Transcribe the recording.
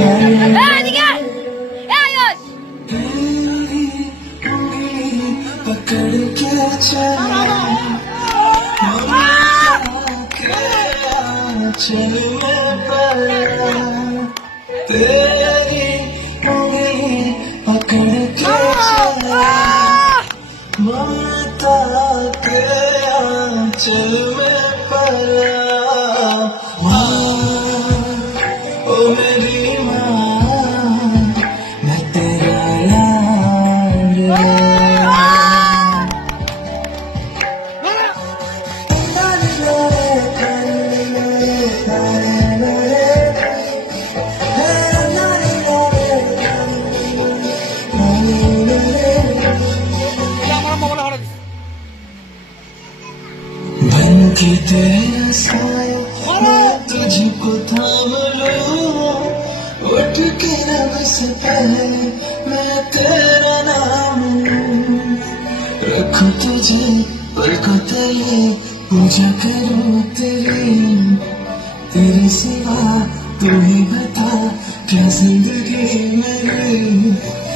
এদিকে আয় पकड़ के चले चल में पड़ा तेरी उंगली पकड़ के चले ममता के चल में पड़ा ओ मेरी माँ मैं तेरा लाल बन के तेरा साया मैं तुझको थाम लूं उठ के रब से पहले मैं तेरा नाम लूं रखूं तुझे पलकों तले पूजा करूं तेरे सिवा तू ही बता क्या जिंदगी मेरी